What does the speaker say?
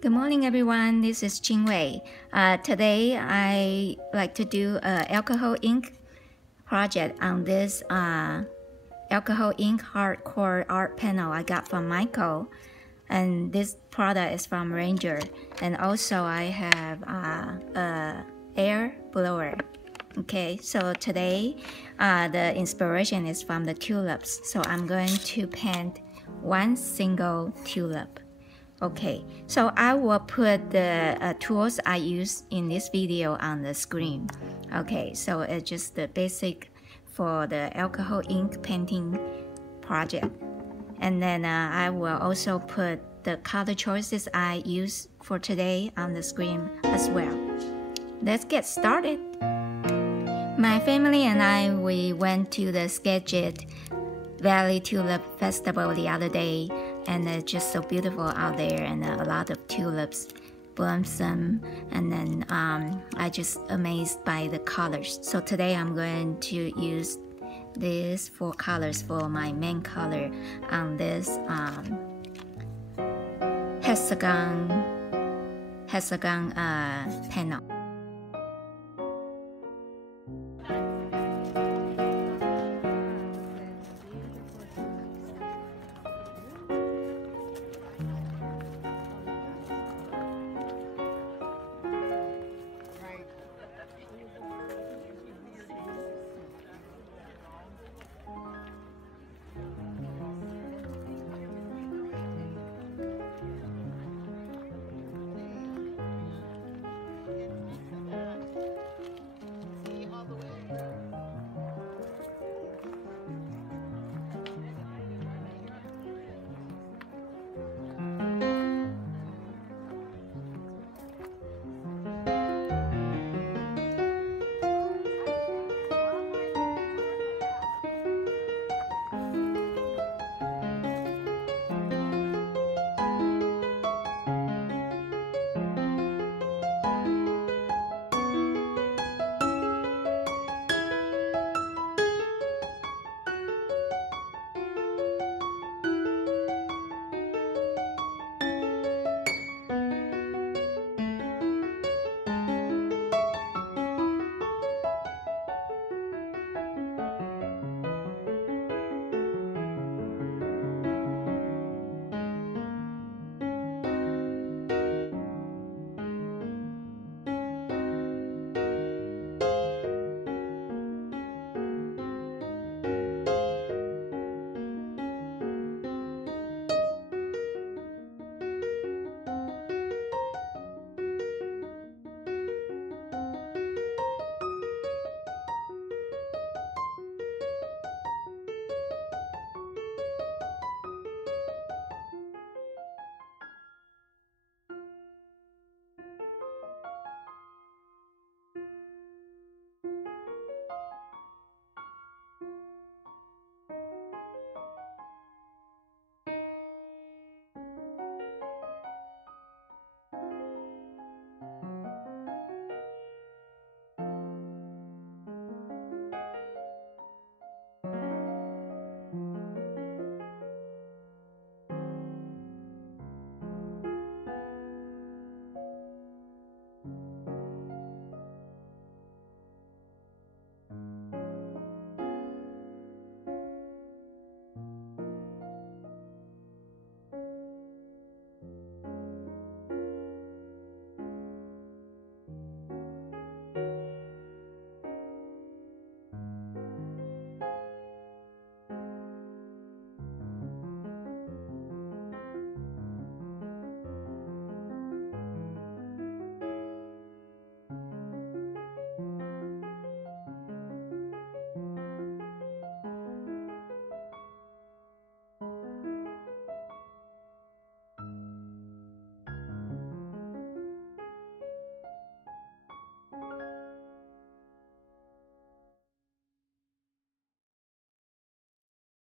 Good morning, everyone. This is Ching-Hui. Today, I like to do an alcohol ink project on this alcohol ink hardcore art panel I got from Michael. And this product is from Ranger. And also, I have a air blower. Okay, so today, the inspiration is from the tulips. So I'm going to paint one single tulip. Okay, so I will put the tools I use in this video on the screen. Okay, so it's just the basic for the alcohol ink painting project. And then I will also put the color choices I use for today on the screen as well. Let's get started. My family and I, we went to the Skagit Valley Tulip Festival the other day, and it's just so beautiful out there, and a lot of tulips blossom, and then I just amazed by the colors. So today I'm going to use these 4 colors for my main color on this hexagon panel.